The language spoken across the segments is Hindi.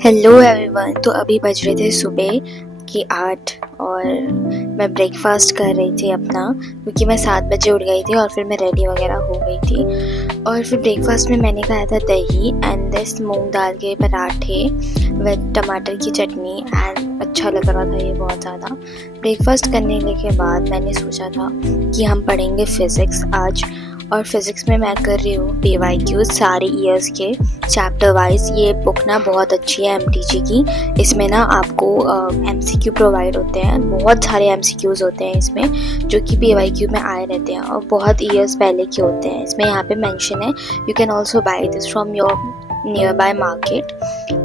Hello everyone. तो अभी बज रहे थे सुबह के 8 और मैं ब्रेकफास्ट कर रही थी अपना, क्योंकि मैं 7 बजे उठ गई थी और फिर मैं रेडी वगैरह हो गई थी। और फिर ब्रेकफास्ट में मैंने खाया था दही एंड दिस मूंग दाल के पराठे विद टमाटर की चटनी एंड अच्छा लग रहा था ये बहुत ज़्यादा। ब्रेकफास्ट करने के बाद मैंने सोचा था कि हम पढ़ेंगे फ़िज़िक्स आज। और फिज़िक्स में मैं कर रही हूँ PYQ सारे ईयर्स के चैप्टर वाइज। ये बुक ना बहुत अच्छी है MTG की। इसमें ना आपको MCQ प्रोवाइड होते हैं, बहुत सारे MCQs होते हैं इसमें जो कि PYQ में आए रहते हैं और बहुत ईयर्स पहले के होते हैं। इसमें यहाँ पे मेंशन है you can also by this from your near by market.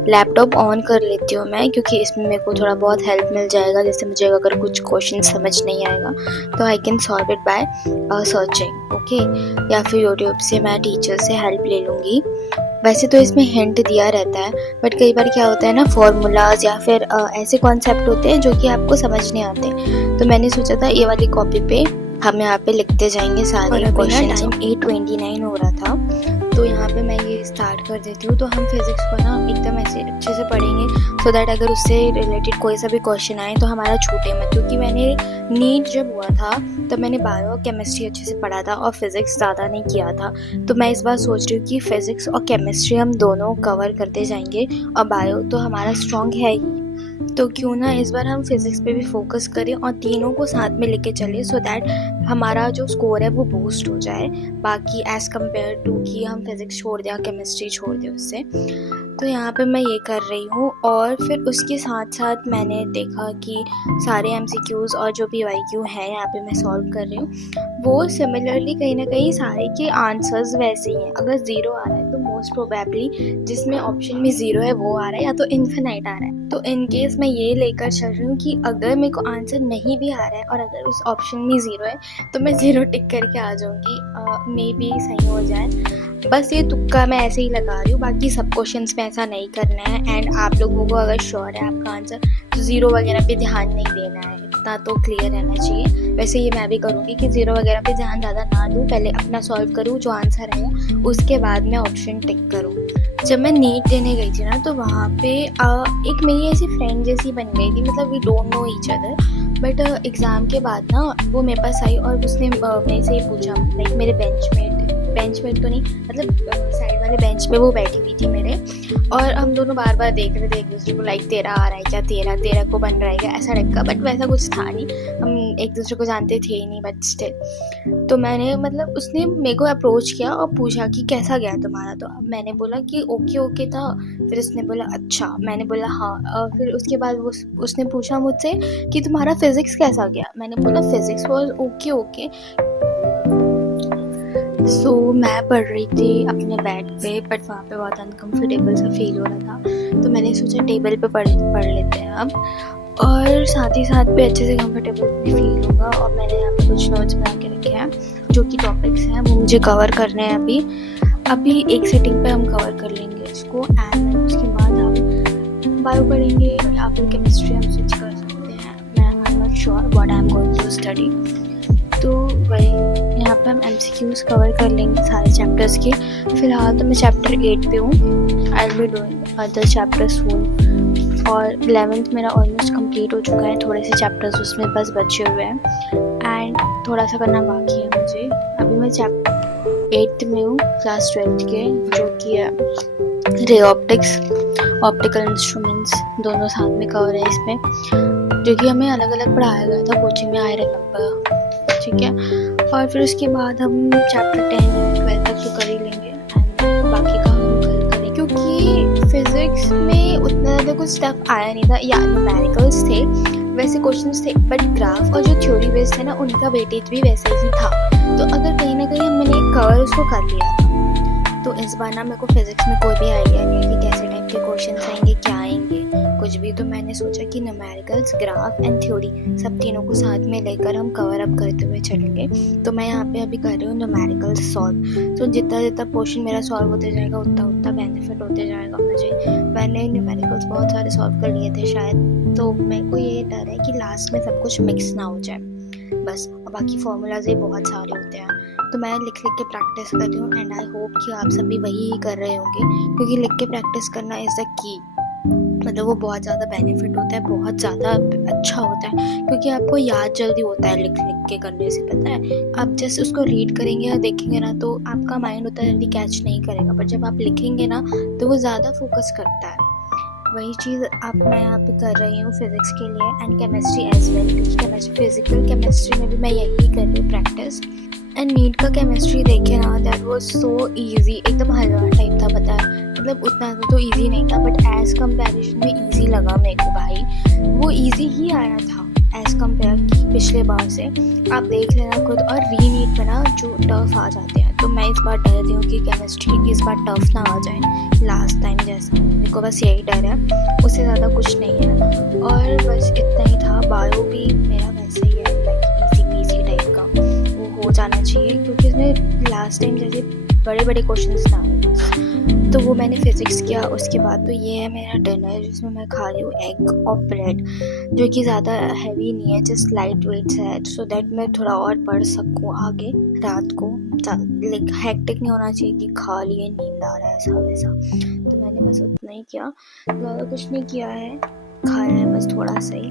Laptop on कर लेती हूँ मैं, क्योंकि इसमें मेरे को थोड़ा बहुत हेल्प मिल जाएगा। जैसे मुझे अगर कुछ क्वेश्चन समझ नहीं आएगा तो I can solve it by searching, okay. या फिर यूट्यूब से मैं टीचर से हेल्प ले लूँगी। वैसे तो इसमें हिंट दिया रहता है, बट कई बार क्या होता है ना, फार्मूलाज या फिर ऐसे कॉन्सेप्ट होते हैं जो कि आपको समझ नहीं आते। तो मैंने सोचा था ये वाली कॉपी पे हम यहाँ पे लिखते जाएंगे सारे क्वेश्चन। टाइम 8:29 हो रहा था, तो यहाँ पे मैं ये स्टार्ट कर देती हूँ। तो हम फिज़िक्स को ना एकदम ऐसे अच्छे से पढ़ेंगे सो दैट अगर उससे रिलेटेड कोई सा भी क्वेश्चन आए तो हमारा छूटे मत। क्योंकि मैंने नीट जब हुआ था तब मैंने बायो और केमिस्ट्री अच्छे से पढ़ा था और फिज़िक्स ज़्यादा नहीं किया था। तो मैं इस बार सोच रही हूँ कि फ़िज़िक्स और केमिस्ट्री हम दोनों कवर करते जाएंगे और बायो तो हमारा स्ट्रॉन्ग है ही, तो क्यों ना इस बार हम फिज़िक्स पे भी फोकस करें और तीनों को साथ में लेके चले सो दैट हमारा जो स्कोर है वो बूस्ट हो जाए। बाकी एज़ कम्पेयर टू कि हम फिज़िक्स छोड़ दें, केमिस्ट्री छोड़ दें उससे। तो यहाँ पे मैं ये कर रही हूँ। और फिर उसके साथ साथ मैंने देखा कि सारे MCQs और जो PYQ है यहाँ पे मैं सॉल्व कर रही हूँ वो सिमिलरली कहीं ना कहीं सारे के आंसर्स वैसे ही हैं। अगर 0 आ रहा है तो मोस्ट प्रोबेबली जिसमें ऑप्शन में 0 है वो आ रहा है या तो इन्फिनाइट आ रहा है। तो इन केस मैं ये लेकर चल रही हूँ कि अगर मेरे को आंसर नहीं भी आ रहा है और अगर उस ऑप्शन में 0 है तो मैं 0 टिक करके आ जाऊँगी, मे बी सही हो जाए। बस ये तुक्का मैं ऐसे ही लगा रही हूँ, बाकी सब क्वेश्चंस में ऐसा नहीं करना है। एंड आप लोगों को अगर श्योर है आपका आंसर तो 0 वगैरह पे ध्यान नहीं देना है, इतना तो क्लियर रहना चाहिए। वैसे ये मैं भी करूँगी कि 0 वगैरह पे ध्यान ज़्यादा ना दूँ, पहले अपना सॉल्व करूँ जो आंसर है उसके बाद मैं ऑप्शन टिक करूँ। जब मैं नीट देने गई थी ना तो वहाँ पे एक मेरी ऐसी फ्रेंड जैसी बन गई थी, मतलब we don't know each other. But exam के बाद ना वो मेरे पास आई और उसने मेरे से ये पूछा, लाइक मेरे बेंचमेट तो नहीं, मतलब साइड वाले बेंच पे वो बैठी हुई थी मेरे, और हम दोनों बार बार देख रहे थे एक दूसरे को, लाइक तेरा आ रहा है क्या, तेरा को बन रहा है क्या, ऐसा टाइप का। बट वैसा कुछ था नहीं, हम एक दूसरे को जानते थे ही नहीं, बट स्टिल। तो मैंने मतलब उसने मेरे को अप्रोच किया और पूछा कि कैसा गया तुम्हारा। तो मैंने बोला कि ओके था। फिर उसने बोला अच्छा, मैंने बोला हाँ। फिर उसके बाद उसने पूछा मुझसे कि तुम्हारा फिज़िक्स कैसा गया। मैंने बोला फिज़िक्स वॉज ओके। सो मैं पढ़ रही थी अपने बेड पे, बट वहाँ पे बहुत अनकम्फर्टेबल सा फील हो रहा था, तो मैंने सोचा टेबल पे पढ़ लेते हैं अब, और साथ ही साथ पे अच्छे से कंफर्टेबल भी फील होगा। और मैंने यहाँ पे कुछ नोट्स बना के रखे हैं जो कि टॉपिक्स हैं वो मुझे कवर करने हैं। अभी एक सेटिंग पे हम कवर कर लेंगे इसको, एंड उसके बाद हम बायो पढ़ेंगे या फिर केमिस्ट्री हम स्विच कर सकते हैं। मैं I am not sure what I am going to study. तो वही यहाँ पे हम MCQs कवर कर लेंगे सारे चैप्टर्स के। फ़िलहाल तो मैं चैप्टर 8 पे हूँ। I will be doing other chapters soon. और 11th मेरा ऑलमोस्ट कंप्लीट हो चुका है, थोड़े से चैप्टर्स उसमें बस बचे हुए हैं एंड थोड़ा सा करना बाकी है मुझे। अभी मैं चैप्टर 8 में हूँ, क्लास 12th के, जो कि है रे ऑप्टिक्स, ऑप्टिकल इंस्ट्रूमेंट्स, दोनों साथ में कवर है इसमें, जो कि हमें अलग अलग पढ़ाया गया था कोचिंग में, आई रिमेंबर, ठीक है। और फिर उसके बाद हम चैप्टर 10 और 12 तक तो कर ही लेंगे एंड बाकी का हम कल करें, क्योंकि फिज़िक्स में उतना ज़्यादा कुछ स्टफ आया नहीं था। या न्यूमेरिकल्स थे, वैसे क्वेश्चंस थे, बट ग्राफ और जो थ्योरी बेस्ड है ना उनका वेटेज भी वैसा ही था। तो अगर कहीं ना कहीं मैंने कवर उसको कर लिया था, तो इस बार ना मेरे को फिज़िक्स में कोई भी आइडिया नहीं है कि कैसे टाइप के क्वेश्चन आएंगे, क्या आएंगे, कुछ भी। तो मैंने सोचा कि न्यूमेरिकल्स, ग्राफ एंड थ्योरी सब तीनों को साथ में लेकर हम कवर अप करते हुए चलेंगे। तो मैं यहाँ पे अभी कर रही हूँ न्यूमेरिकल्स सॉल्व। तो जितना पोर्शन मेरा सॉल्व होते जाएगा उतना बेनिफिट होते जाएगा मुझे। मैंने न्यूमेरिकल्स बहुत सारे सॉल्व कर लिए थे शायद, तो मेरे को ये डर है कि लास्ट में सब कुछ मिक्स ना हो जाए बस। और बाकी फार्मूलाज ही बहुत सारे होते हैं, तो मैं लिख के प्रैक्टिस कर रही हूँ एंड आई होप कि आप सभी वही कर रहे होंगे, क्योंकि लिख के प्रैक्टिस करना इज़ द की। मतलब वो बहुत ज़्यादा बेनिफिट होता है, बहुत ज़्यादा अच्छा होता है, क्योंकि आपको याद जल्दी होता है लिख लिख के करने से। पता है, आप जैसे उसको रीड करेंगे या देखेंगे ना तो आपका माइंड उतना जल्दी कैच नहीं करेगा, पर जब आप लिखेंगे ना तो वो ज़्यादा फोकस करता है। वही चीज़ मैं यहाँ पे कर रही हूँ फिज़िक्स के लिए एंड केमिस्ट्री एज वेल, क्योंकि केमिस्ट्री, फिजिकल केमिस्ट्री में भी मैं यही कर रही हूँ प्रैक्टिस। एंड नीट का केमिस्ट्री देखे ना, दैट वाज सो इजी, एकदम हलवा टाइप था। पता है, मतलब उतना तो इजी नहीं था, बट एज कंपैरिजन में इजी लगा मेरे को भाई। वो इजी ही आया था एज कंपेयर की पिछले बार से, आप देख लेना खुद। और री नीट में ना जो टफ आ जाते हैं, तो मैं इस बार डर रही हूँ कि केमिस्ट्री इस बार टफ ना आ जाए लास्ट टाइम जैसा। मेरे को बस यही डर है, उससे ज़्यादा कुछ नहीं है। और बस इतना ही था। बायो भी मेरा वैसे ही है, लाइक इजी पीजी टाइप का वो हो जाना चाहिए, क्योंकि इसमें लास्ट टाइम जैसे बड़े बड़े क्वेश्चंस ना आए। तो वो मैंने फिज़िक्स किया। उसके बाद तो ये है मेरा डिनर, जिसमें मैं खा रही हूँ एग और ब्रेड, जो कि ज़्यादा हैवी नहीं है, जस्ट लाइट वेट है, सो दैट मैं थोड़ा और पढ़ सकूँ आगे रात को। लाइक हेक्टिक नहीं होना चाहिए कि खा लिए नींद आ रहा है ऐसा वैसा। तो मैंने बस उतना ही किया, ज़्यादा कुछ नहीं किया है, खाया है बस थोड़ा सा ही।